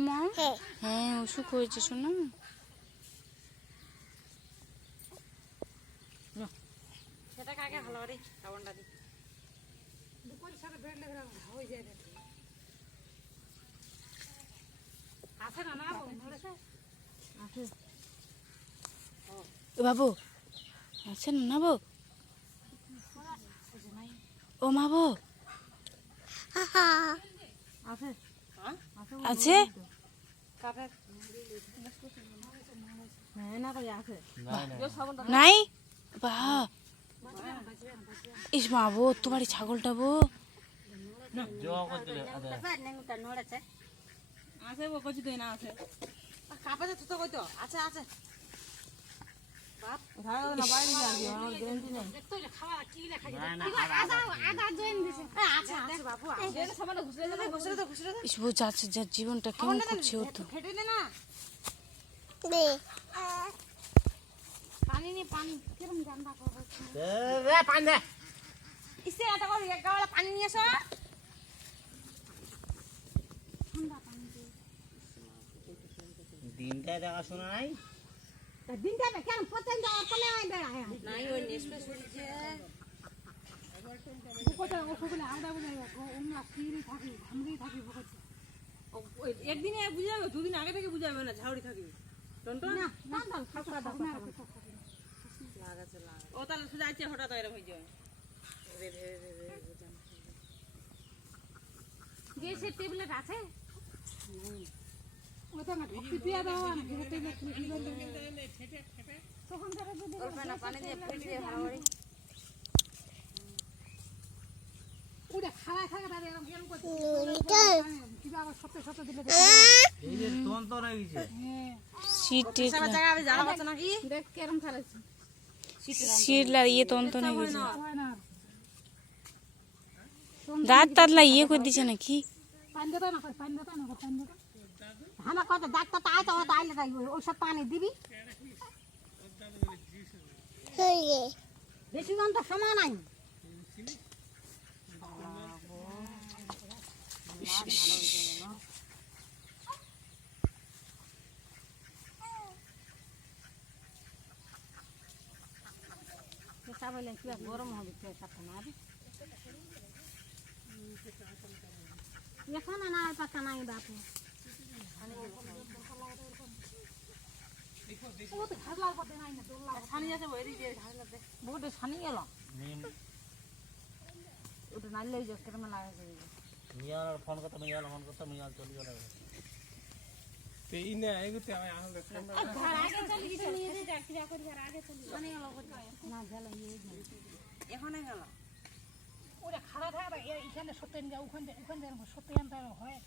মা হ্যাঁ অসুখ হয়েছে শোনো সেটা কাকে ভালো রে খাবারটা দি দুপুর সারা বেড লাগা হয়ে যায় রে আছে না না বলছে আছে ও বাবু আছে না না বউ ও মা বউ আছে আছে কাপে হ্যাঁ না কই আছে নাই বা ইস মা বউ তোমার ছাগলটা বউ আছে ও কইছি তুই না আছে কাপে তো কই তো আছে আছে বাপ ধারা না বাইরে যাবি আমার গ্যারান্টি নাই দেখতো খাওয়া কি লেখা আছে আদা জয়েন দিছে আচ্ছা আছে বাবু আছে সামান্য ঘুষরে দে ইস বউ যাচ্ছে যার জীবনটা কেমন করছে ও তো ফেটে দে না দে পানি নি পানি কিরম জানবা করবে রে পানি দে ইসে এটা করে এক গাওলা পানি নিয়ে এসো ঠান্ডা পানি দে দিনটা দেখাশোনা নাই দিনটা কেন পতন যাওয়ার পরে আই বেড়ায় নাই ওই নেসপে ছড়িছে কোটা ও কোলে আদা বুঝাইবা ওমরা ফিরি থাকি আমরি থাকি বকত একদিনে বুঝাবে দুদিন আগে থেকে বুঝাবে না ঝাউড়ি থাকি টন্টো না না খাকড়া দাও লাগাছে লাগা ও তাহলে সুজাইছে হঠাৎ এরকম হই যায় রে রে রে গেছে ট্যাবলেট আছে ওটা না ঢুকি দিয়া দাও আর ঘুরতে না তখন ধরে যদি ওখানে পানি দিয়ে ফেলে ভালো করে ওটা খাওয়া খাওয়া দাঁড়ে এরকম কেন করতে কিবা আবার সত্যি সত্যি দিলে এই যে তন্ত হয়ে গেছে সিটে সব জায়গা আমি জানা পাচ্ছ নাকি দেখ কেরম ফেলেছি সিটলা ইয়ে তন্ত না গেছে হয় না দাঁত তাতলা ইয়ে করে দিছে নাকি পানি দাও না পানি দাও না পানি দাও হানা কত ডাক্তার তো আইতো হয়তো আইলে তাই ওষুধ পানি দিবি হয়ে বেশি জন তো সময় নাই গরম হবে এখন না পাতা নাই বাপু বহুত ছানি গেল ওটা নাইলে কেরম লাগে মিয়াল ফোন করতে মিয়াল চলে গেল এই না এগুতে আমি আহল আগে চলে গেছে নিয়ে যে কিরা করি আর আগে চলে মানে গেল না গেল এখানে গেল ওটা খাড়া থাকবে এখানে সত্যেন যা ওখানে সত্যেন হয়